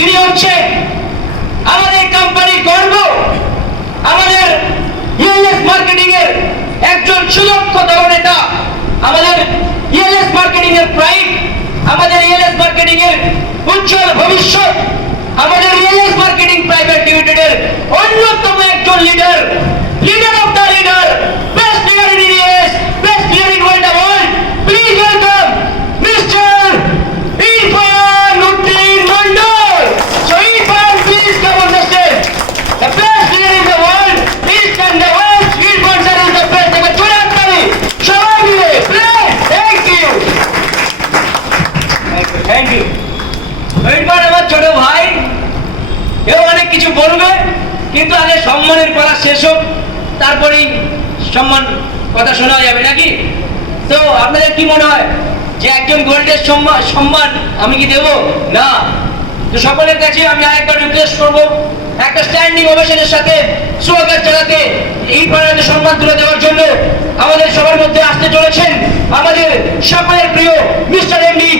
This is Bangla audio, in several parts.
তিনি হচ্ছেন আমাদের কোম্পানির গর্ব। আমাদের ইএলএস মার্কেটিং এর একজন সুদক্ষ দলনেতা, আমাদের ইএলএস মার্কেটিং এর প্রাইড আমাদের ইএলএস মার্কেটিং এর উজ্জ্বল ভবিষ্যৎ, আমাদের ইএলএস মার্কেটিং প্রাইভেট লিমিটেড এর অন্যতম একজন leader leader of the leader best leader in ELS best leader in world world please welcome mister Irfan Uddin Mondal so Irfan please come on the stage the best leader in the world east and the west Irfan sir is the best এবার চলে আসতে হবে সবাই মিলে please thank you thank you Irfan আমার ছোট ভাই এও অনেক কিছু বলবে, কিন্তু আগে সম্মানের পালা শেষ হোক, তারপরেই সম্মান কথা শোনা যাবে, নাকি? তো আপনাদের কি মনে হয় যে একজন গোল্ডের সম্মান সম্মান আমি কি দেব? না তো সকলের কাছে আমি আরেকবার রিকোয়েস্ট করব, একটা স্ট্যান্ডিং ওভেশনের সাথে সুয়াগার জায়গাতে এই পাড়াতে সম্মান তুলে দেওয়ার জন্য আমাদের সবার মধ্যে আসতে চলেছেন আমাদের সকলের প্রিয় mister MD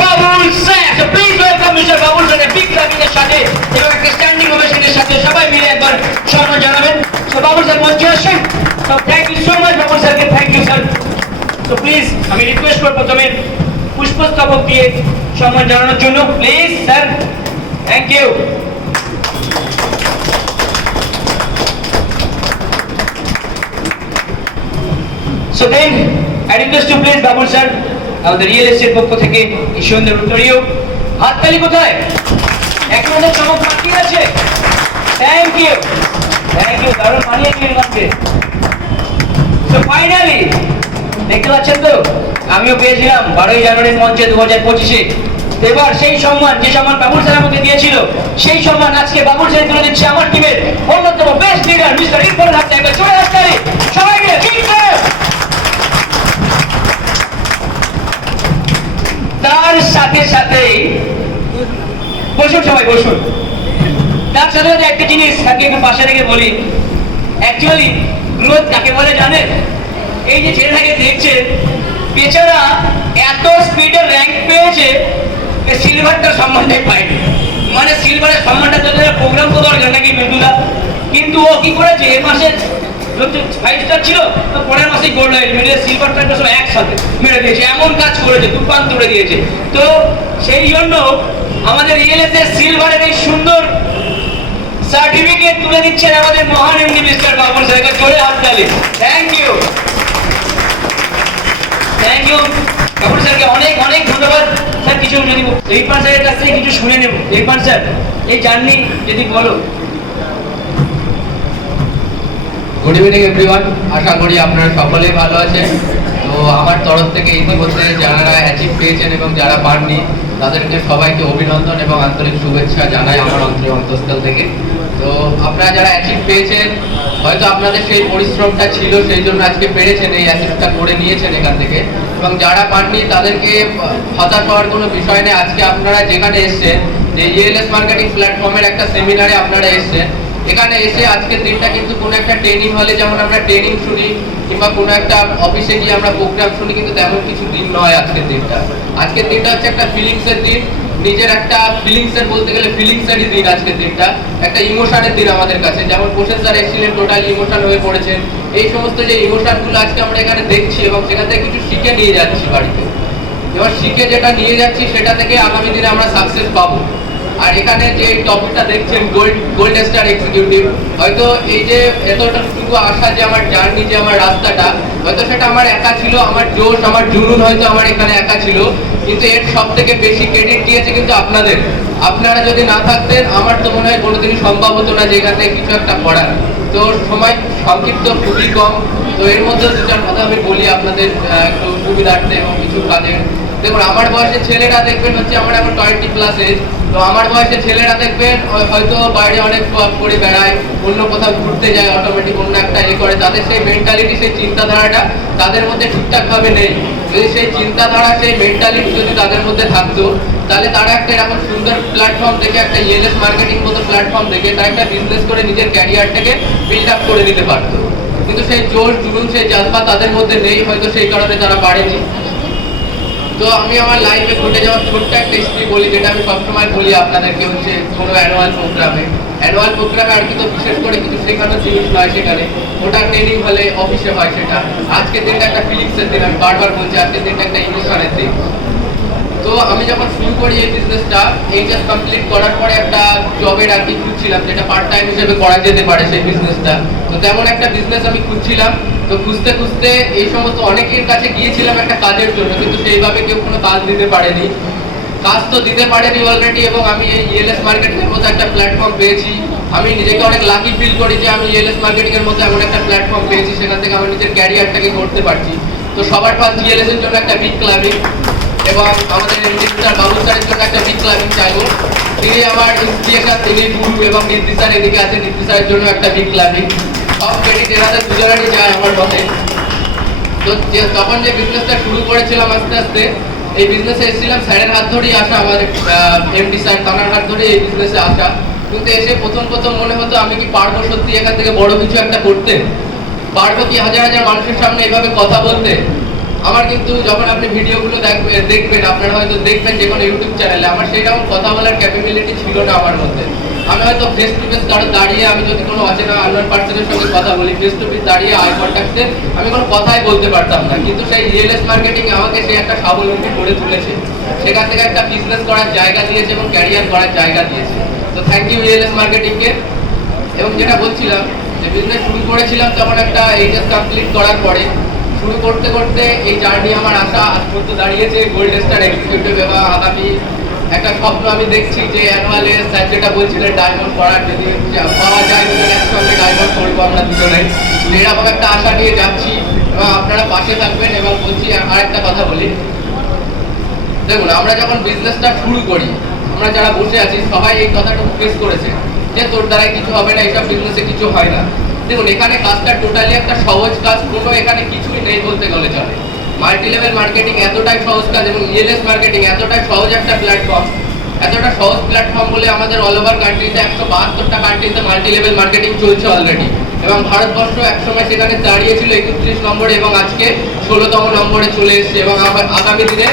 Babul sir please welcome mister Babul sir big clubbing এর সাথে এবং একটা স্ট্যান্ডিং ওভেশনের সাথে সবাই মিলে একবার সম্মান জানাবেন। তো বাবুল স্যার মঞ্চে আসেন। তো thank you so much Babul স্যারকে থ্যাংক ইউ স্যার তো প্লিজ আমি রিকোয়েস্ট করব প্রথমে পুষ্পস্তবক দিয়ে সম্মান জানানোর জন্য please sir thank you so then I request to please Babul sir আমাদের রিয়েল এস্টেট পক্ষ থেকে এই সুন্দর উত্তরীয়। হাততালি কোথায়? এখন আমাদের চমক বাকি আছে। থ্যাংক ইউ থ্যাংক ইউ দারুণ মানিয়ে আমাকে তো ফাইনালি দেখতে পাচ্ছেন তো? আমিও পেয়েছিলাম বারোই জানুয়ারির মঞ্চে দু হাজার পঁচিশে এবার সেই সম্মান, যে সম্মান বাবুল স্যার আমাকে দিয়েছিল, সেই সম্মান আজকে বাবুল স্যার তুলে দিচ্ছে আমার টিমের অন্যতম বেস্ট লিডার মিস্টার ইরফান হাতে একবার চলে আসতে হবে। সবাই মিলে big clap! তার সাথে সাথে বসুন সবাই, বসুন তার সাথে সাথে একটা জিনিস তাকে একটু পাশে রেখে বলি অ্যাকচুয়ালি গ্রোথ কাকে বলে জানেন এই যে ছেলেটাকে দেখছেন বেচারা এত স্পিডে র্যাঙ্ক পেয়েছে সিলভারটার সম্মানটাই পায়নি। মানে সিলভারের সম্মানটা তো প্রোগ্রাম তো দরকার নাকি মেন্দুদা কিন্তু ও কি করেছে? এ মাসে ফাইভ স্টার ছিল, তো পরের মাসেই গোল্ড মেরে সিলভার টাইপটা সব একসাথে মেরে দিয়েছে। এমন কাজ করেছে তুফান তুলে দিয়েছে। তো সেই জন্য আমাদের রিয়েলেতে সিলভারের এই সুন্দর সার্টিফিকেট তুলে দিচ্ছেন আমাদের মহান এমডি মিস্টার বাবুল স্যারকে জোরে হাত thank you thank you Kapoor স্যারকে অনেক অনেক ধন্যবাদ। স্যার, কিছু যদি স্যারের কাছ থেকে কিছু শুনে স্যার, এই জার্নি যদি বলো। গুড ইভিনিং এভরিওয়ান আশা করি আপনারা সকলেই ভালো আছেন। তো আমার তরফ থেকে ইতিমধ্যে যারা অ্যাচিভ পেয়েছেন এবং যারা পাননি তাদেরকে সবাইকে অভিনন্দন এবং আন্তরিক শুভেচ্ছা জানাই আমার অন্তর অন্তঃস্থল থেকে। তো আপনারা যারা অ্যাচিভ পেয়েছেন, হয়তো আপনাদের সেই পরিশ্রমটা ছিল, সেই জন্য আজকে পেরেছেন, এই অ্যাচিভটা করে নিয়েছেন এখান থেকে। এবং যারা পাননি, তাদেরকে হতাশ হওয়ার কোনো বিষয় নেই। আজকে আপনারা যেখানে এসছেন, যে ইএলএস মার্কেটিং প্ল্যাটফর্মের একটা সেমিনারে আপনারা এসছেন এখানে এসে আজকের দিনটা কিন্তু কোনো একটা ট্রেনিং হলে যেমন আমরা ট্রেনিং শুনি, কিংবা কোনো একটা অফিসে গিয়ে আমরা প্রোগ্রাম শুনি, কিন্তু তেমন কিছু দিন নয় আজকের দিনটা। আজকের দিনটা হচ্ছে একটা ফিলিংসের দিন। নিজের একটা ফিলিংসের বলতে গেলে ফিলিংসেরই দিন আজকের দিনটা। একটা ইমোশনের দিন আমাদের কাছে। যেমন প্রসেস স্যার এসেছিলেন টোটাল ইমোশন হয়ে পড়েছেন। এই সমস্ত যে ইমোশনগুলো আজকে আমরা এখানে দেখছি এবং সেখান থেকে কিছু শিখে নিয়ে যাচ্ছি বাড়িতে। এবার শিখে যেটা নিয়ে যাচ্ছি, সেটা থেকে আগামী দিনে আমরা সাকসেস পাবো। আর এখানে যে টপিকটা দেখছেন গোল্ড গোল্ড স্টার এক্সিকিউটিভ হয়তো এই যে এতটুকু আসা যে আমার জার্নি যে আমার রাস্তাটা, হয়তো সেটা আমার একা ছিল, আমার জোশ, আমার জুনুন হয়তো আমার এখানে একা ছিল, কিন্তু এর সব থেকে বেশি ক্রেডিট দিয়েছে কিন্তু আপনাদের। আপনারা যদি না থাকতেন, আমার তো মনে হয় কোনোদিনই সম্ভব হতো না যে এখানে কিছু একটা করার। তো সময় সংক্ষিপ্ত, খুবই কম। তো এর মধ্যে দু চার কথা আমি বলি আপনাদের একটু সুবিধার্থে এবং কিছু কাজের দেখুন, আমার বয়সের ছেলেরা দেখবেন হচ্ছে আমার এখন টোয়েন্টি এজ তো আমার বয়সের ছেলেরা দেখবেন হয়তো বাইরে অনেক করে বেড়ায়, অন্য কোথাও ঘুরতে যায় অটোমেটিক অন্য একটা এ করে, তাদের সেই মেন্টালিটি সেই চিন্তাধারাটা তাদের মধ্যে ঠিকঠাকভাবে নেই। যদি সেই চিন্তাধারা, সেই মেন্টালিটি যদি তাদের মধ্যে থাকতো, তাহলে তারা একটা এরকম সুন্দর প্ল্যাটফর্ম দেখে, একটা ইএলএস মার্কেটিং মতো প্ল্যাটফর্ম দেখে, তারা একটা বিজনেস করে নিজের ক্যারিয়ারটাকে বিল্ড আপ করে নিতে পারতো। কিন্তু সেই জোর জুলুন সেই জাজবা তাদের মধ্যে নেই, হয়তো সেই কারণে তারা পারেনি তো আমি আমার লাইফে ঘটে যাওয়া ছোট্ট একটা হিস্ট্রি বলি, যেটা আমি সবসময় বলি আপনাদেরকে, হচ্ছে কোনো অ্যানুয়াল প্রোগ্রামে অ্যানুয়াল প্রোগ্রামে আর কি তো বিশেষ করে কিছু শেখানোর জিনিস নয় সেখানে, ওটা ট্রেনিং হলে অফিসে হয় সেটা। আজকের দিনটা একটা ফিলিংসের দিন, আমি বারবার বলছি, আজকের দিনটা একটা ইমোশনের দিন। তো আমি যখন শুরু করি এই বিজনেসটা এইচএস কমপ্লিট করার পরে একটা জবের আর কি খুঁজছিলাম, যেটা পার্ট টাইম হিসেবে করা যেতে পারে সেই বিজনেসটা তো তেমন একটা বিজনেস আমি খুঁজছিলাম। তো খুঁজতে খুঁজতে এই সমস্ত অনেকের কাছে গিয়েছিলাম একটা কাজের জন্য, কিন্তু সেইভাবে কেউ কোনো কাজ দিতে পারেনি। কাজ তো দিতে পারেনি অলরেডি এবং আমি এই ইএলএস মার্কেটিং এর মতো একটা প্ল্যাটফর্ম পেয়েছি। আমি নিজেকে অনেক লাকি ফিল করি যে আমি ইএলএস মার্কেটিং এর মতো এমন একটা প্ল্যাটফর্ম পেয়েছি, সেখান থেকে আমার নিজের ক্যারিয়ারটাকে করতে পারছি। তো সবার ফার্স্ট ইএলএস এর জন্য একটা বিগ ক্লাবিং এবং আমাদের মিস্টার বাবু স্যারের জন্য একটা বিগ ক্লাবিং চাইব। তিনি আমার ইন্সপিরেশন তিনি গুরু এবং স্যার এদিকে আছে নীতি স্যারের জন্য একটা বিগ ক্লাবিং সব ক্রেডিট এনাদের দুজনেরই যায় আমার মতে তো তখন যে বিজনেসটা শুরু করেছিলাম আস্তে আস্তে, এই বিজনেসে এসেছিলাম স্যারের হাত ধরেই আসা, আমাদের এমডি স্যার তানার হাত ধরেই এই বিজনেসে আসা। কিন্তু এসে প্রথম প্রথম মনে হতো আমি কি পারব সত্যি এখান থেকে বড় কিছু একটা করতে? পারব কি হাজার হাজার মানুষের সামনে এভাবে কথা বলতে? আমার কিন্তু যখন আপনি ভিডিওগুলো দেখবে- দেখবেন, আপনারা হয়তো দেখবেন যে কোনো ইউটিউব চ্যানেলে আমার সেরকম কথা বলার ক্যাপাবিলিটি ছিল না আমার মধ্যে। আমি হয়তো ফেস টু ফেস কারও দাঁড়িয়ে আমি যদি কোনো অচেনা আননোন পার্সনের সঙ্গে কথা বলি ফেস টু ফেস দাঁড়িয়ে আই কন্ট্যাক্টে আমি কোনো কথাই বলতে পারতাম না। কিন্তু সেই রিয়েলএস মার্কেটিং দিয়েছে এবং যেটা বলছিলাম যে বিজনেস শুরু করেছিলাম একটা কমপ্লিট করার পরে, শুরু করতে করতে এই জার্নি আমার আশা দাঁড়িয়েছে। আগামী একটা স্বপ্ন আমি দেখছি যে অ্যানুয়ালে স্যার যেটা বলছিলেন ডায়মন্ড করার যদি পাওয়া যায় দুজন একসঙ্গে ডায়মন্ড করব আমরা দুজনে এরকম একটা আশা নিয়ে যাচ্ছি। এবং আপনারা পাশে থাকবেন এবং বলছি আর একটা কথা বলি। দেখুন, আমরা যখন বিজনেসটা শুরু করি, আমরা যারা বসে আছি, সবাই এই কথাটুকু ফেস করেছে যে, তোর দ্বারাই কিছু হবে না এইসব বিজনেসে কিছু হয় না। দেখুন, এখানে কাজটা টোটালি একটা সহজ কাজ, কোনো এখানে কিছুই নেই বলতে গেলে চলে। মাল্টি লেভেল মার্কেটিং এতটাই সহজ কাজ এবং ইএলএস মার্কেটিং এতটাই সহজ একটা প্ল্যাটফর্ম এতটা সহজ প্ল্যাটফর্ম বলে আমাদের অল ওভার কান্ট্রিতে একশো বাহাত্তরটা কান্ট্রিতে মাল্টি লেভেল মার্কেটিং চলছে অলরেডি এবং ভারতবর্ষ একসময় সেখানে দাঁড়িয়েছিল একত্রিশ নম্বরে এবং আজকে ষোলোতম নম্বরে চলে এসেছে এবং আগামী দিনে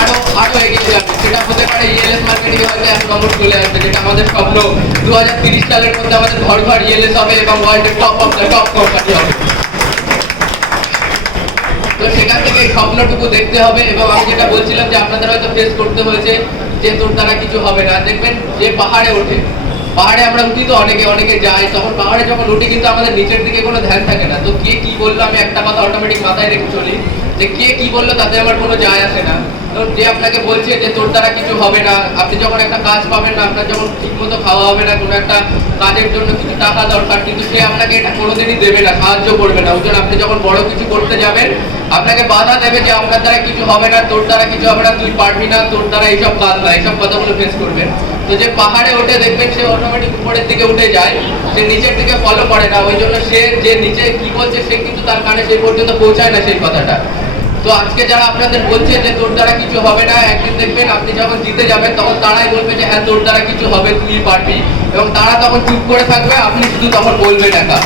আরও আরও এগিয়ে যাবে। সেটা হতে পারে ইএলএস মার্কেটিং হয়তো এক নম্বর চলে আসবে, যেটা আমাদের স্বপ্ন। দু সালের মধ্যে আমাদের ঘর ঘর ইএলএস হবে এবং ওয়ার্ল্ডের top of the top company হবে। তো সেখান থেকে স্বপ্নটুকু দেখতে হবে এবং আমি যেটা বলছিলাম যে আপনাদের হয়তো ফেস করতে হয়েছে যে তোর দ্বারা কিছু হবে না। দেখবেন যে পাহাড়ে ওঠে। পাহাড়ে আমরা উঠি তো অনেকে অনেকে যাই তখন পাহাড়ে যখন উঠি কিন্তু আমাদের নিচের দিকে কোনো ধ্যান থাকে না। তো কে কি বলল আমি একটা কথা অটোমেটিক মাথায় রেখে চলি, যে কে কি বলল তাতে আমার কোনো যায় আসে না। তো যে আপনাকে বলছে যে তোর দ্বারা কিছু হবে না, আপনি যখন একটা কাজ পাবেন না, আপনার যখন ঠিক মতো খাওয়া হবে না, কোনো একটা কাজের জন্য কিছু টাকা দরকার, কিন্তু সে আপনাকে এটা কোনোদিনই দেবে না, সাহায্য করবে না। ওই আপনি যখন বড় কিছু করতে যাবেন আপনাকে বাধা দেবে যে আপনার দ্বারা কিছু হবে না, তোর দ্বারা কিছু হবে না, তুই পারবি না, তোর দ্বারা এইসব কাজ না, এইসব কথাগুলো ফেস করবেন তো যে পাহাড়ে উঠে দেখবেন সে অটোমেটিক উপরের দিকে উঠে যায়, সে নিচের দিকে ফলো করে না, ওই জন্য সে যে নিচে কি বলছে সে কিন্তু তার কানে সেই পর্যন্ত পৌঁছায় না সেই কথাটা। তো আজকে যারা আপনাদের বলছে যে তোর দ্বারা কিছু হবে না, একদিন দেখবেন আপনি যখন জিতে যাবেন, তখন তারাই বলবে যে হ্যাঁ তোর দ্বারা কিছু হবে, তুই পারবি। এবং তারা তখন চুপ করে থাকবে, আপনি শুধু তখন বলবেন একা।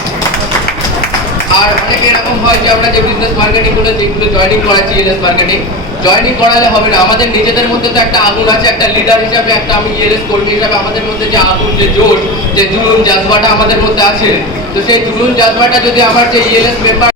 আর অনেকে এরকম হয় যে আমরা যে বিজনেস মার্কেটিংগুলো, যেগুলো জয়নিং করাচ্ছি ইএলএস মার্কেটিং জয়নিং করালে হবে না। আমাদের নিজেদের মধ্যে তো একটা আগুন আছে, একটা লিডার হিসাবে, একটা আমি ইএলএস কর্মী হিসাবে আমাদের মধ্যে যে আগুন, যে জোশ, যে জুলুম জাজবাটা আমাদের মধ্যে আছে। তো সেই জুলুন জাজবাটা যদি আমার যে ইএলএস মেম্বার